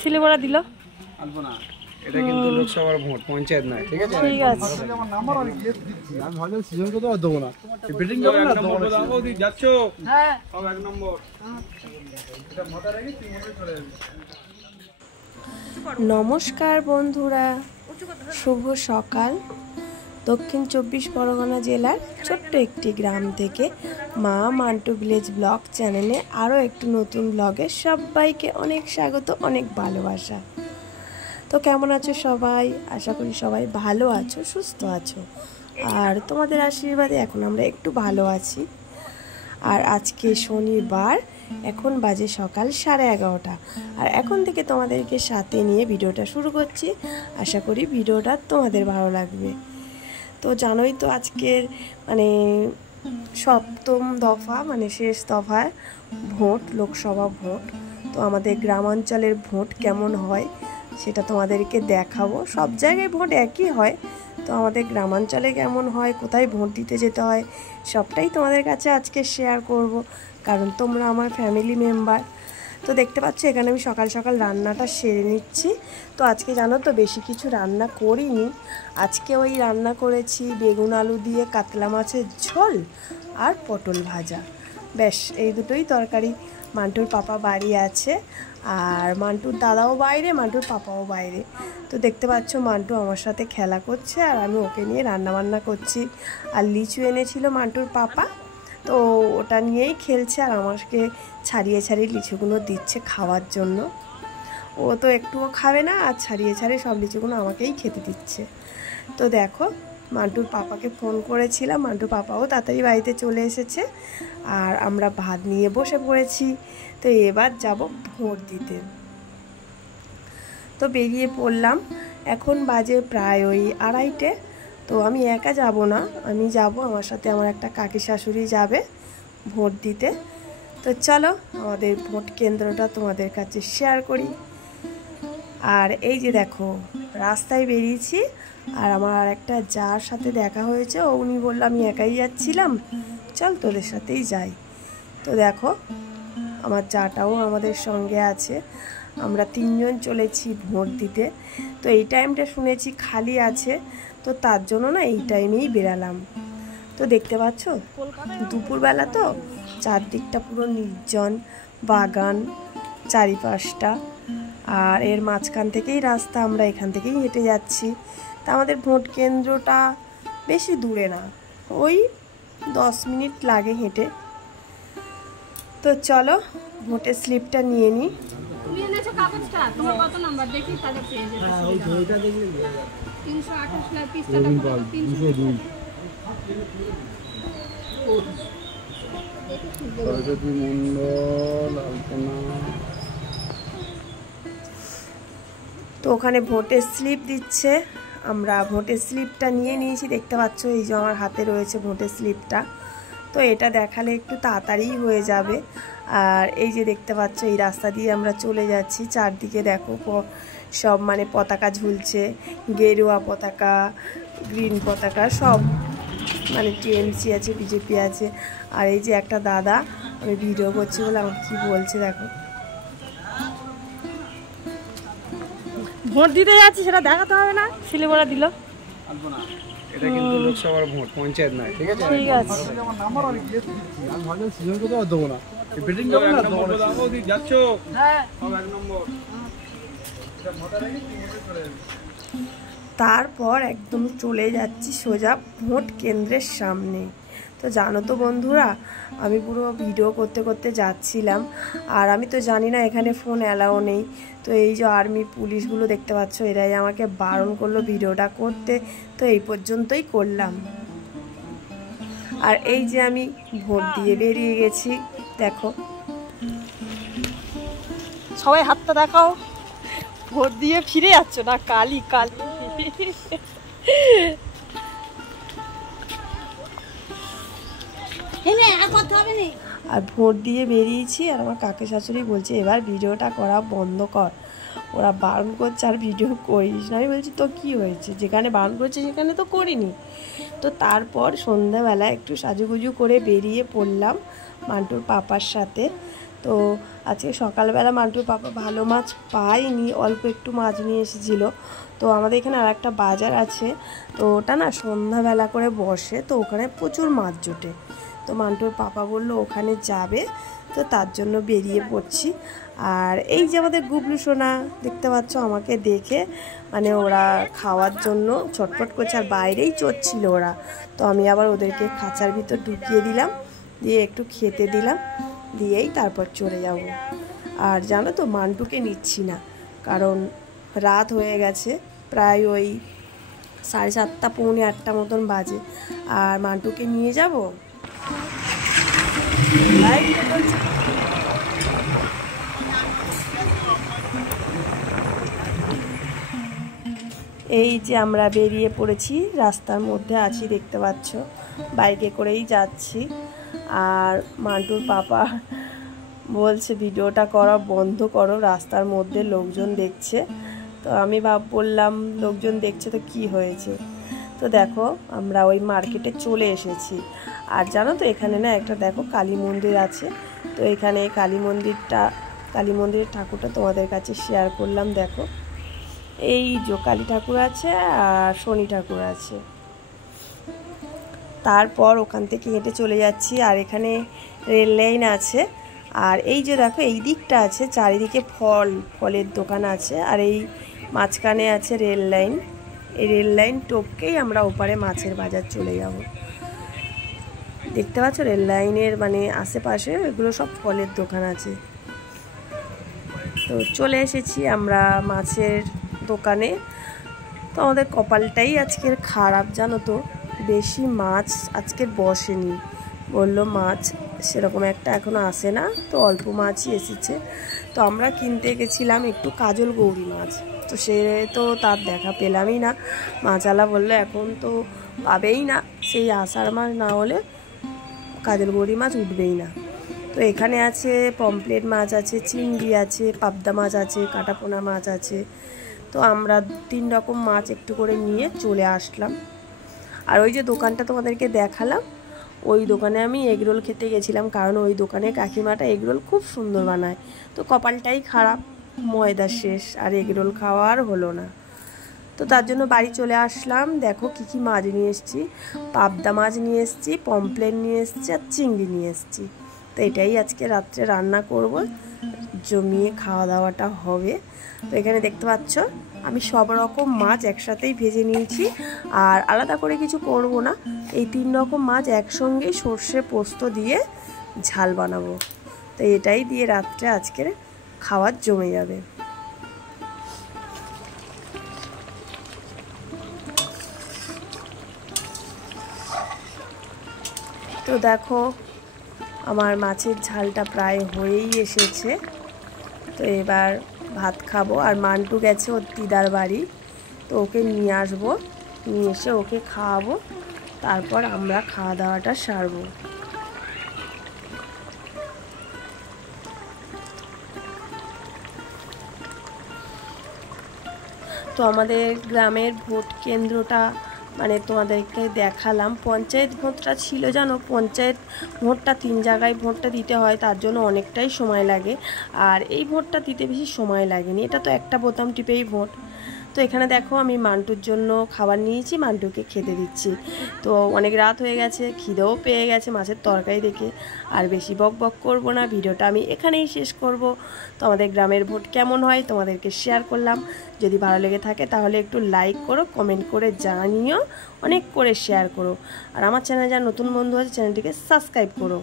সিলেবড়া দিল। এটা কিন্তু লোকসভার ভোট, পঞ্চায়েত নয়, ঠিক আছে? ঠিক আছে। আমি ভাবলাম সিজনকে তো আর দেবো না, বেটিং করবো না, দেবো না। যাচ্ছ? হ্যাঁ, সব এক নম্বর। এটা মাথা রেখে তুই মনে চলে যাবি। নমস্কার বন্ধুরা, শুভ সকাল। দক্ষিণ 24 পরগনা জেলার ছোট্ট একটি গ্রাম থেকে মা মান্টু ভিলেজ ব্লগ চ্যানেলে আরও একটু নতুন ব্লগে সবাইকে অনেক স্বাগত, অনেক ভালোবাসা। তো কেমন আছো সবাই? আশা করি সবাই ভালো আছো, সুস্থ আছো, আর তোমাদের আশীর্বাদে এখন আমরা একটু ভালো আছি। আর আজকে শনিবার, এখন বাজে সকাল 11:30, আর এখন থেকে তোমাদেরকে সাথে নিয়ে ভিডিওটা শুরু করছি। আশা করি ভিডিওটা তোমাদের ভালো লাগবে। তো জানোই তো আজকের মানে সপ্তম দফা, মানে শেষ দফায় ভোট, লোকসভা ভোট। তো আমাদের গ্রামাঞ্চলের ভোট কেমন হয় সেটা তোমাদেরকে দেখাবো। সব জায়গায় ভোট একই হয়, তো আমাদের গ্রামাঞ্চলে কেমন হয়, কোথায় ভোট দিতে যেতে হয়, সবটাই তোমাদের কাছে আজকে শেয়ার করব, কারণ তোমরা আমার ফ্যামিলি মেম্বার। তো দেখতে পাচ্ছ এখানে আমি সকাল সকাল রান্নাটা সেরে নিচ্ছি। তো আজকে জানো তো বেশি কিছু রান্না করিনি। আজকে ওই রান্না করেছি বেগুন আলু দিয়ে কাতলা মাছের ঝোল আর পটল ভাজা, ব্যাস এই দুটোই তরকারি। মান্টুর পাপা বাড়ি আছে, আর মান্টুর দাদাও বাইরে, মান্টুর পাপাও বাইরে। তো দেখতে পাচ্ছ মান্টু আমার সাথে খেলা করছে, আর আমি ওকে নিয়ে রান্নাবান্না করছি। আর লিচু এনেছিল মান্টুর পাপা, তো ওটা নিয়েই খেলছে, আর আমাকে ছাড়িয়ে ছাড়িয়ে লিচুগুলো দিচ্ছে খাওয়ার জন্য। ও তো একটুও খাবে না, আর ছাড়িয়ে ছাড়িয়ে সব লিচুগুলো আমাকেই খেতে দিচ্ছে। তো দেখো মান্টুর পাপাকে ফোন করেছিলাম, মান্টুর পাপাও তাড়াতাড়ি বাড়িতে চলে এসেছে, আর আমরা ভাত নিয়ে বসে পড়েছি। তো এবার যাব ভোট দিতে। তো বেরিয়ে পড়লাম, এখন বাজে প্রায় ওই 2:30। তো আমি একা যাব না, আমি যাব, আমার সাথে আমার একটা কাকি শাশুড়ি যাবে ভোট দিতে। তো চলো আমাদের ভোট কেন্দ্রটা তোমাদের কাছে শেয়ার করি। আর এই যে দেখো রাস্তায় বেরিয়েছি, আর আমার আর একটা যার সাথে দেখা হয়েছে, উনি বলল আমি একাই যাচ্ছিলাম, চল তোদের সাথেই যাই। তো দেখো আমার যাটাও আমাদের সঙ্গে আছে, আমরা 3 জন চলেছি ভোট দিতে। তো এই টাইমটা শুনেছি খালি আছে, তো তার জন্য না এই টাইমেই বেরালাম। তো দেখতে পাচ্ছ দুপুরবেলা তো চারদিকটা পুরো নির্জন, বাগান চারিপাশটা, আর এর মাঝখান থেকেই রাস্তা, আমরা এখান থেকেই হেঁটে যাচ্ছি। তা আমাদের ভোট কেন্দ্রটা বেশি দূরে না, ওই 10 মিনিট লাগে হেঁটে। তো চলো ভোটের স্লিপটা নিয়ে নিই। তো ওখানে ভোটের স্লিপ দিচ্ছে, আমরা ভোটের স্লিপটা নিয়ে নিয়েছি। দেখতে পাচ্ছ এই যে আমার হাতে রয়েছে ভোটের স্লিপটা। তো এটা দেখালে একটু তাড়াতাড়ি হয়ে যাবে। আর এই যে দেখতে পাচ্ছ এই রাস্তা দিয়ে আমরা চলে যাচ্ছি, চারদিকে দেখো সব মানে পতাকা ঝুলছে, গেরুয়া পতাকা, গ্রিন পতাকা, সব মানে টিএমসি আছে, বিজেপি আছে। আর এই যে একটা দাদা, আমি ভিডিও করছি বলে আমাকে কি বলছে দেখো। ভোট দিতে যাচ্ছি সেটা দেখাতে হবে না, সিলেবড়া দিল। এটা কিন্তু লোকসভার ভোট, পঞ্চায়েত নয়, ঠিক আছে? ঠিক আছে। আমি ভাবলাম সিজনকে তো আর দেবো না, বেটিং করবো না, দেবো না। যাচ্ছ? হ্যাঁ, সব এক নম্বর। এটা মাথা রেখে তুই মনে চলে যাবি। তারপর একদম চলে যাচ্ছি সোজা ভোট কেন্দ্রের সামনে। তো জানো তো বন্ধুরা, আমি পুরো ভিডিও করতে করতে যাচ্ছিলাম, আর আমি তো জানি না এখানে ফোন অ্যালাও নেই। তো এই যে আর্মি পুলিশগুলো দেখতে পাচ্ছ, এরাই আমাকে বারণ করলো ভিডিওটা করতে, তো এই পর্যন্তই করলাম। আর এই যে আমি ভোট দিয়ে বেরিয়ে গেছি, দেখো সবাই হাতটা দেখাও। ভোট দিয়ে ফিরে যাচ্ছ না, কালি কালি। আর ভোট দিয়ে বেরিয়েছি, আর আমার কাকি শাশুড়ি বলছে এবার ভিডিওটা করা বন্ধ কর, ওরা বারণ করছে আর ভিডিও করিস না। আমি বলছি তো কি হয়েছে, যেখানে বারণ করছে সেখানে তো করিনি। তো তারপর সন্ধ্যাবেলা একটু সাজুগুজু করে বেরিয়ে পড়লাম মান্টুর পাপার সাথে। তো আজকে সকালবেলা মান্টুর পাপা ভালো মাছ পায়নি, অল্প একটু মাছ নিয়ে এসেছিলো। তো আমাদের এখানে আর একটা বাজার আছে, তো ওটা না সন্ধ্যাবেলা করে বসে, তো ওখানে প্রচুর মাছ জোটে। তো মান্টুর পাপা বলল ওখানে যাবে, তো তার জন্য বেরিয়ে পড়ছি। আর এই যে আমাদের গুবলু সোনা দেখতে পাচ্ছ, আমাকে দেখে মানে ওরা খাওয়ার জন্য ছটফট করছে, আর বাইরেই চড়ছিল ওরা। তো আমি আবার ওদেরকে খাঁচার ভিতর ঢুকিয়ে দিলাম, দিয়ে একটু খেতে দিলাম, দিয়েই তারপর চলে যাব। আর জানো তো মান্টুকে নিচ্ছি না, কারণ রাত হয়ে গেছে, প্রায় ওই 7:30 পৌনে 8টা মতন বাজে। আর মান্টুকে নিয়ে যাব এই যে আমরা বেরিয়ে পড়েছি, রাস্তার মধ্যে আছি দেখতে পাচ্ছ, বাইকে করেই যাচ্ছি। আর মান্টুর পাপা বলছে ভিডিওটা করা বন্ধ করো, রাস্তার মধ্যে লোকজন দেখছে। তো আমি বললাম লোকজন দেখছে তো কি হয়েছে। তো দেখো আমরা ওই মার্কেটে চলে এসেছি। আর জানো তো এখানে না একটা দেখো কালী মন্দির আছে, তো এখানে কালী মন্দিরের ঠাকুরটা তোমাদের কাছে শেয়ার করলাম। দেখো এই যে কালী ঠাকুর আছে আর শনি ঠাকুর আছে। তারপর ওখান থেকে হেঁটে চলে যাচ্ছি, আর এখানে রেল লাইন আছে। আর এই যে দেখো এই দিকটা আছে, চারিদিকে ফলের দোকান আছে, আর এই মাঝখানে আছে রেল লাইন। এই রেল লাইন টপকেই আমরা ওপারে মাছের বাজার চলে যাব। দেখতে পাচ্ছ রেল লাইনের মানে আশেপাশে এগুলো সব ফলের দোকান আছে। তো চলে এসেছি আমরা মাছের দোকানে। তো আমাদের কপালটাই আজকের খারাপ জানো তো, বেশি মাছ আজকের বসেনি, বললো মাছ সেরকম একটা এখনো আসে না, তো অল্প মাছই এসেছে। তো আমরা কিনতে গেছিলাম একটু কাজল গৌরী মাছ, তো সে তো তার দেখা পেলামই না। মাছওয়ালা বললো এখন তো পাবেই না, সেই আষাঢ় মাস না হলে কাজল গৌরী মাছ উঠবেই না। তো এখানে আছে পমপ্লেট মাছ আছে, চিংড়ি আছে, পাবদা মাছ আছে, কাটাপোনা মাছ আছে। তো আমরা 3 রকম মাছ একটু করে নিয়ে চলে আসলাম। আর ওই যে দোকানটা তোমাদেরকে দেখালাম, ওই দোকানে আমি এগরোল খেতে গেছিলাম, কারণ ওই দোকানে কাকিমাটা এগরোল খুব সুন্দর বানায়। তো কপালটাই খারাপ, ময়দা শেষ, আর এগরোল খাওয়া আর হলো না। তো তার জন্য বাড়ি চলে আসলাম। দেখো কী কী মাছ নিয়ে এসেছি, পাবদা মাছ নিয়ে এসেছি, পমপ্লেট নিয়ে এসেছি, আর চিংড়ি নিয়ে এসেছি। তো এটাই আজকে রাত্রে রান্না করব, জমিয়ে খাওয়া দাওয়াটা হবে। তো এখানে দেখতে পাচ্ছ আমি সব রকম মাছ একসাথেই ভেজে নিয়েছি, আর আলাদা করে কিছু করব না। এই 3 রকম মাছ একসঙ্গেই সর্ষে পোস্ত দিয়ে ঝাল বানাবো। তো এটাই দিয়ে রাত্রে আজকের খাবার জমে যাবে। তো দেখো আমার মাছের ঝালটা প্রায় হয়েই এসেছে। তো এবার ভাত খাবো। আর মান্টু গেছে ওর দিদার বাড়ি, তো ওকে নিয়ে আসবো, নিয়ে এসে ওকে খাওয়াবো, তারপর আমরা খাওয়া দাওয়াটা সারবো। তো আমাদের গ্রামের ভোট কেন্দ্রটা মানে তোমাদেরকে দেখালাম। পঞ্চায়েত ভোটটা ছিল জানো, পঞ্চায়েত ভোটটা 3 জায়গায় ভোটটা দিতে হয়, তার জন্য অনেকটাই সময় লাগে। আর এই ভোটটা দিতে বেশি সময় লাগেনি, এটা তো একটা বোতাম টিপেই ভোট। তো এখানে দেখো আমি মান্টুর জন্য খাবার নিয়েছি, মান্টুকে খেতে দিচ্ছি। তো অনেক রাত হয়ে গেছে, খিদেও পেয়ে গেছে মাছের তরকারি দেখে। আর বেশি বক বক করবো না, ভিডিওটা আমি এখানেই শেষ করব। তো আমাদের গ্রামের ভোট কেমন হয় তোমাদেরকে শেয়ার করলাম। যদি ভালো লেগে থাকে তাহলে একটু লাইক করো, কমেন্ট করে জানিও, অনেক করে শেয়ার করো। আর আমার চ্যানেলে যারা নতুন বন্ধু আছে চ্যানেলটিকে সাবস্ক্রাইব করো।